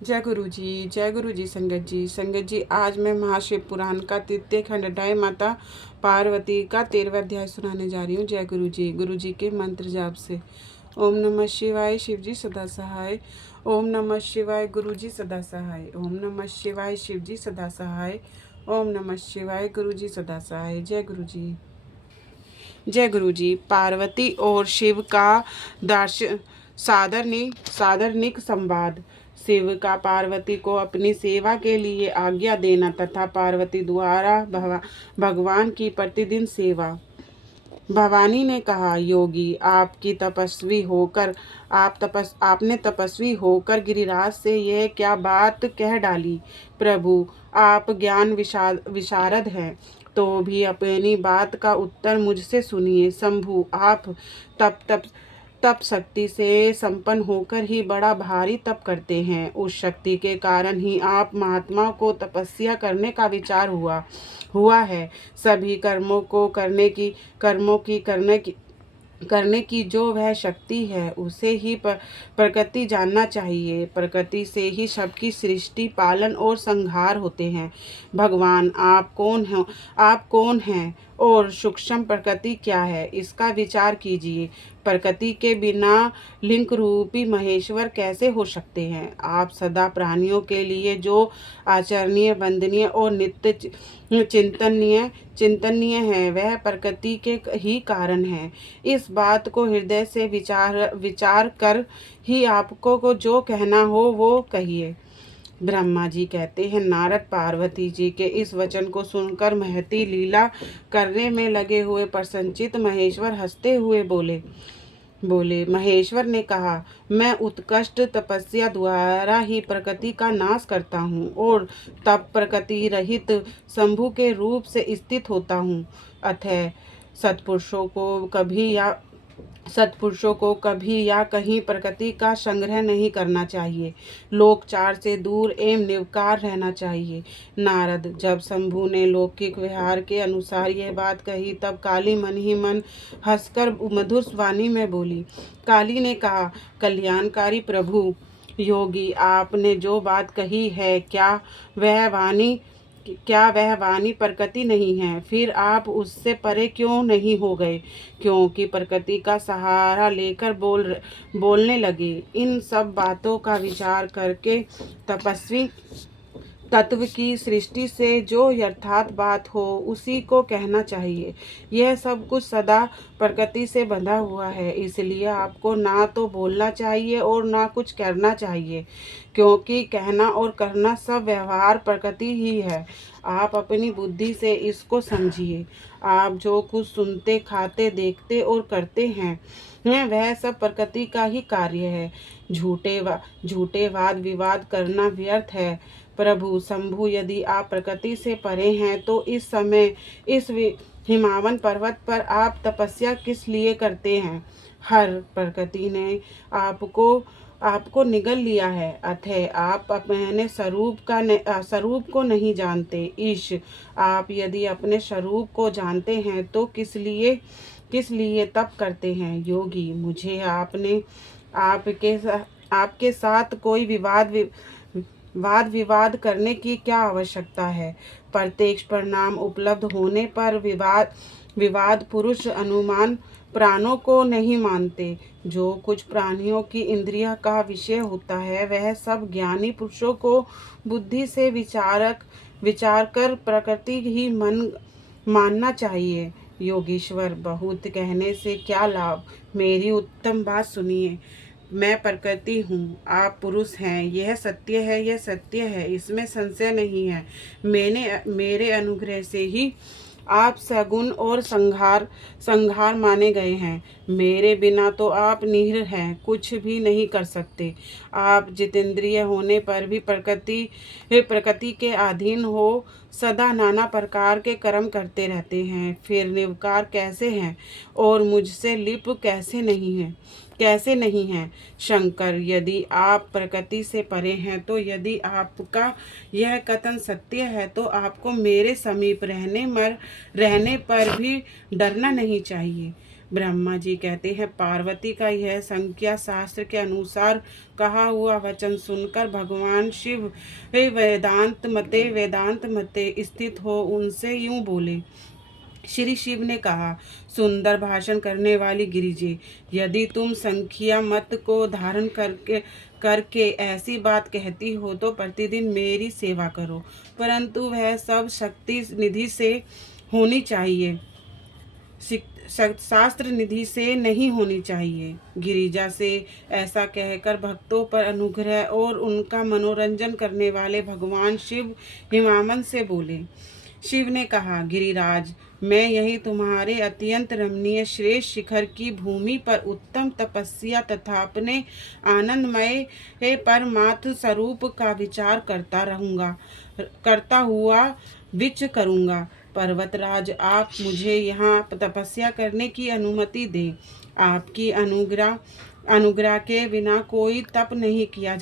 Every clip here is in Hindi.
जय गुरु जी संगत जी। संगत जी, आज मैं महाशिव पुराण का तृतीय खंड अध्याय माता पार्वती का 13वां अध्याय सुनाने जा रही हूँ। जय गुरु जी के मंत्र जाप से। ओम नमः शिवाय, शिव जी सदा सहाय। ओम नमः शिवाय, गुरु जी सदा सहाय। ओम नमः शिवाय, शिव जी सदा सहाय। ओम नमः शिवाय, गुरु जी सदा सहाय। जय गुरु जी। जय गुरु जी। पार्वती और शिव का दर्शन सादरनिक संवाद। शिव का पार्वती को अपनी सेवा के लिए आज्ञा देना तथा पार्वती द्वारा भगवान की प्रतिदिन सेवा। भवानी ने कहा, योगी, आपने तपस्वी होकर गिरिराज से यह क्या बात कह डाली। प्रभु, आप ज्ञान विशारद हैं, तो भी अपनी बात का उत्तर मुझसे सुनिए। शंभु, आप तप तप तप शक्ति से संपन्न होकर ही बड़ा भारी तप करते हैं। उस शक्ति के कारण ही आप महात्मा को तपस्या करने का विचार हुआ है। सभी कर्मों की करने की जो वह शक्ति है, उसे ही प्रकृति जानना चाहिए। प्रकृति से ही सबकी सृष्टि, पालन और संहार होते हैं। भगवान, आप कौन हैं और सूक्ष्म प्रकृति क्या है, इसका विचार कीजिए। प्रकृति के बिना लिंग रूपी महेश्वर कैसे हो सकते हैं। आप सदा प्राणियों के लिए जो आचरणीय, वंदनीय और नित्य चिंतनीय है, वह प्रकृति के ही कारण है। इस बात को हृदय से विचार कर ही आपको को जो कहना हो वो कहिए। ब्रह्मा जी कहते हैं, नारद पार्वती जी के इस वचन को सुनकर महती लीला करने में लगे हुए प्रसन्नचित्त महेश्वर हंसते हुए बोले। महेश्वर ने कहा, मैं उत्कृष्ट तपस्या द्वारा ही प्रकृति का नाश करता हूँ और तब प्रकृति रहित शंभु के रूप से स्थित होता हूँ। अतः सत्पुरुषों को कभी या कहीं प्रकृति का संग्रह नहीं करना चाहिए। लोकचार से दूर एवं निर्विकार रहना चाहिए। नारद, जब शंभु ने लौकिक व्यवहार के अनुसार यह बात कही, तब काली मन ही मन हंसकर मधुर वाणी में बोली। काली ने कहा, कल्याणकारी प्रभु, योगी, आपने जो बात कही है, क्या वह वाणी प्रकृति नहीं है? फिर आप उससे परे क्यों नहीं हो गए? क्योंकि प्रकृति का सहारा लेकर बोलने लगे। इन सब बातों का विचार करके तपस्वी तत्व की सृष्टि से जो यथार्थ बात हो उसी को कहना चाहिए। यह सब कुछ सदा प्रकृति से बंधा हुआ है, इसलिए आपको ना तो बोलना चाहिए और ना कुछ करना चाहिए, क्योंकि कहना और करना सब व्यवहार प्रकृति ही है। आप अपनी बुद्धि से इसको समझिए। आप जो कुछ सुनते, खाते, देखते और करते हैं, वह सब प्रकृति का ही कार्य है। झूठे वाद विवाद करना व्यर्थ है। प्रभु शंभु, यदि आप प्रकृति से परे हैं, तो इस समय इस हिमावन पर्वत पर आप तपस्या किस लिए करते हैं? हर प्रकृति ने आपको निगल लिया है, अतः आप अपने स्वरूप को नहीं जानते। आप यदि अपने स्वरूप को जानते हैं तो किस लिए तप करते हैं? योगी, मुझे आपके साथ कोई वाद विवाद करने की क्या आवश्यकता है? प्रत्यक्ष परिणाम उपलब्ध होने पर विवाद पुरुष अनुमान प्राणों को नहीं मानते। जो कुछ प्राणियों की इंद्रिय का विषय होता है, वह सब ज्ञानी पुरुषों को बुद्धि से विचार कर प्रकृति ही मानना चाहिए। योगीश्वर, बहुत कहने से क्या लाभ? मेरी उत्तम बात सुनिए। मैं प्रकृति हूँ, आप पुरुष हैं, यह सत्य है, इसमें संशय नहीं है। मेरे अनुग्रह से ही आप सगुण और संहार माने गए हैं। मेरे बिना तो आप निहिर हैं, कुछ भी नहीं कर सकते। आप जितेंद्रिय होने पर भी प्रकृति के अधीन हो सदा नाना प्रकार के कर्म करते रहते हैं। फिर निर्विकार कैसे हैं और मुझसे लिप्त कैसे नहीं हैं? शंकर, यदि आप प्रकृति से परे हैं, तो यदि आपका यह कथन सत्य है, तो आपको मेरे समीप रहने पर भी डरना नहीं चाहिए। ब्रह्मा जी कहते हैं, पार्वती का यह संख्या शास्त्र के अनुसार कहा हुआ वचन सुनकर भगवान शिव वे वेदांत मते स्थित हो उनसे यूं बोले। श्री शिव ने कहा, सुंदर भाषण करने वाली गिरिजे, यदि तुम संख्या मत को धारण करके करके ऐसी बात कहती हो तो प्रतिदिन मेरी सेवा करो, परंतु वह सब शक्ति निधि से होनी चाहिए, शास्त्र निधि से नहीं होनी चाहिए। गिरिजा से ऐसा कहकर भक्तों पर अनुग्रह और उनका मनोरंजन करने वाले भगवान शिव हिमामन से बोले। शिव ने कहा, गिरिराज, मैं यही तुम्हारे अत्यंत रमणीय श्रेष्ठ शिखर की भूमि पर उत्तम तपस्या तथा अपने आनंदमय परमात्म स्वरूप का विचार करता हुआ विच करूँगा। पर्वतराज, आप मुझे यहाँ तपस्या करने की अनुमति दें। आपकी अनुग्रह के बिना कोई तप नहीं किया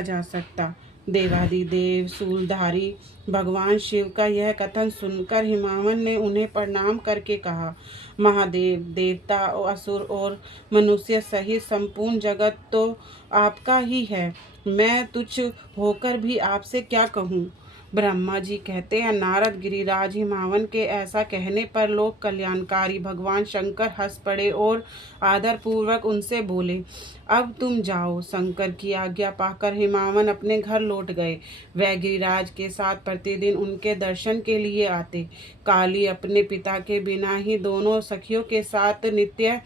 जा सकता। देवादिदेव शूलधारी भगवान शिव का यह कथन सुनकर हिमावन ने उन्हें प्रणाम करके कहा, महादेव, देवता और असुर और मनुष्य सहित संपूर्ण जगत तो आपका ही है। मैं तुच्छ होकर भी आपसे क्या कहूँ। ब्रह्मा जी कहते हैं, नारद, गिरिराज हिमावन के ऐसा कहने पर लोक कल्याणकारी भगवान शंकर हंस पड़े और आदर पूर्वक उनसे बोले, अब तुम जाओ। शंकर की आज्ञा पाकर हिमावन अपने घर लौट गए। वह गिरिराज के साथ प्रतिदिन उनके दर्शन के लिए आते। काली अपने पिता के बिना ही दोनों सखियों के साथ नित्य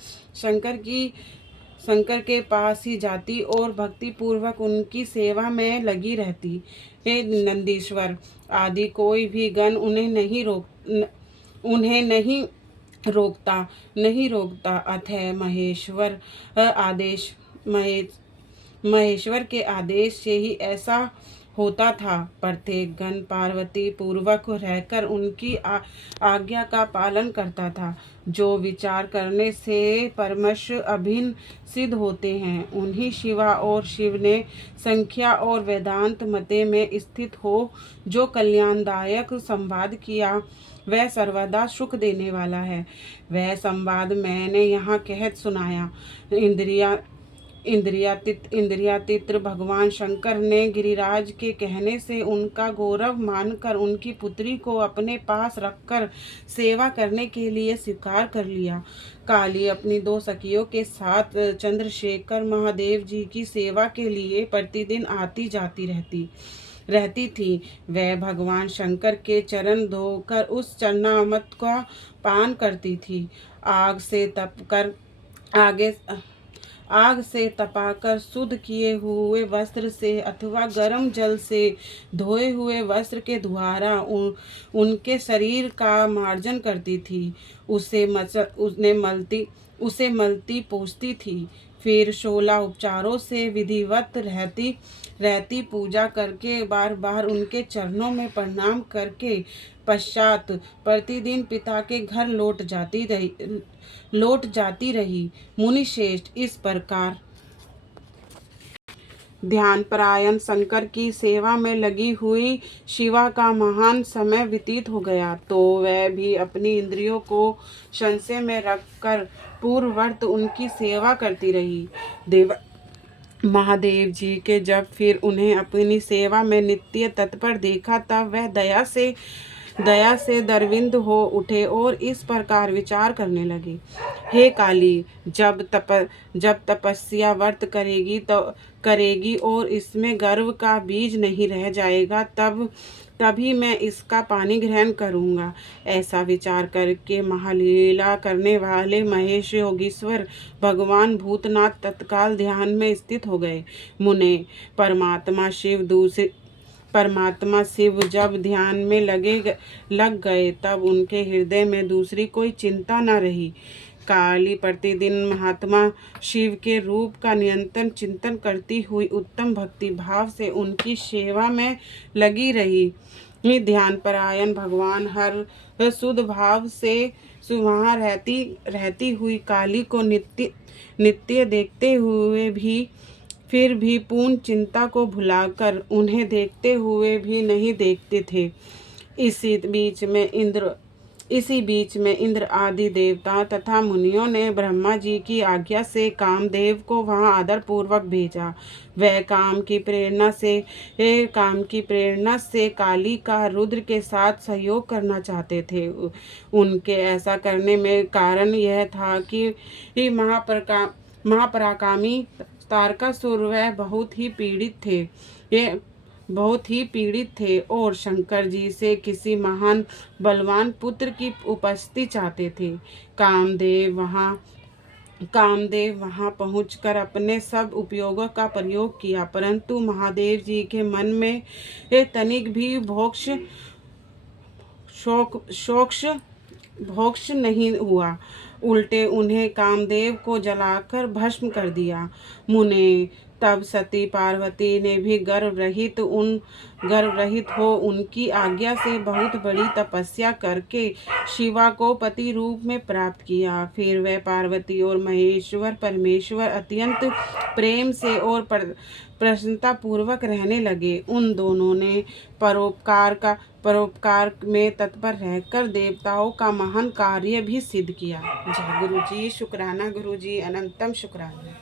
शंकर के पास ही जाती और भक्ति पूर्वक उनकी सेवा में लगी रहती। हे नंदीश्वर आदि कोई भी गण उन्हें नहीं रोकता। अतः महेश्वर के आदेश से ही ऐसा होता था। प्रत्येक गण पार्वती पूर्वक रहकर उनकी आज्ञा का पालन करता था। जो विचार करने से परमश अभिन्न सिद्ध होते हैं, उन्हीं शिवा और शिव ने संख्या और वेदांत मते में स्थित हो जो कल्याणदायक संवाद किया, वह सर्वदा सुख देने वाला है। वह संवाद मैंने यहाँ कह सुनाया। इंद्रियातीत भगवान शंकर ने गिरिराज के कहने से उनका गौरव मानकर उनकी पुत्री को अपने पास रखकर सेवा करने के लिए स्वीकार कर लिया। काली अपनी दो सखियों के साथ चंद्रशेखर महादेव जी की सेवा के लिए प्रतिदिन आती जाती रहती थी। वह भगवान शंकर के चरण धोकर उस चरणामृत का पान करती थी। आग से तपाकर शुद्ध किए हुए वस्त्र से अथवा गर्म जल से धोए हुए वस्त्र के द्वारा उनके शरीर का मार्जन करती थी। उसे मलती पोंछती थी। फिर 16 उपचारों से विधिवत रहती पूजा करके बार बार उनके चरणों में प्रणाम करके पश्चात प्रतिदिन पिता के घर लौट जाती रही। मुनि श्रेष्ठ, इस प्रकार ध्यान परायण शंकर की सेवा में लगी हुई शिवा का महान समय व्यतीत हो गया, तो वह भी अपनी इंद्रियों को संशय में रखकर पूर्ववत उनकी सेवा करती रही। महादेव जी के जब फिर उन्हें अपनी सेवा में नित्य तत्पर देखा, तब वह दया से दरविंद हो उठे और इस प्रकार विचार करने लगे, हे काली, जब तपस्या व्रत करेगी और इसमें गर्व का बीज नहीं रह जाएगा, तभी मैं इसका पानी ग्रहण करूँगा। ऐसा विचार करके महालीला करने वाले महेश योगीश्वर भगवान भूतनाथ तत्काल ध्यान में स्थित हो गए। मुने, परमात्मा शिव जब ध्यान में लग गए, तब उनके हृदय में दूसरी कोई चिंता न रही। काली प्रतिदिन महात्मा शिव के रूप का निरंतर चिंतन करती हुई उत्तम भक्ति भाव से उनकी सेवा में लगी रही। ध्यान परायण भगवान हर शुद्ध भाव से वहाँ रहती हुई काली को नित्य देखते हुए भी फिर भी पूर्ण चिंता को भुलाकर उन्हें देखते हुए भी नहीं देखते थे। इसी बीच में इसी बीच में इंद्र आदि देवता तथा मुनियों ने ब्रह्मा जी की आज्ञा से कामदेव को वहां आदर पूर्वक भेजा। वह काम की प्रेरणा से काली का रुद्र के साथ सहयोग करना चाहते थे। उनके ऐसा करने में कारण यह था कि महापराक्रमी तारकासुर वह बहुत ही पीड़ित थे और शंकर जी से किसी महान बलवान पुत्र की उपस्थिति चाहते थे। कामदेव वहां पहुंचकर अपने सब उपयोगों का प्रयोग किया, परंतु महादेव जी के मन में तनिक भी भोक्ष नहीं हुआ। उल्टे उन्हें कामदेव को जलाकर भस्म कर दिया। मुने तब सती पार्वती ने भी गर्भ रहित हो उनकी आज्ञा से बहुत बड़ी तपस्या करके शिवा को पति रूप में प्राप्त किया। फिर वह पार्वती और परमेश्वर अत्यंत प्रेम से और प्रसन्नता पूर्वक रहने लगे। उन दोनों ने परोपकार में तत्पर रहकर देवताओं का महान कार्य भी सिद्ध किया। जय गुरु जी, शुक्राना गुरु जी, अनंतम शुक्राना।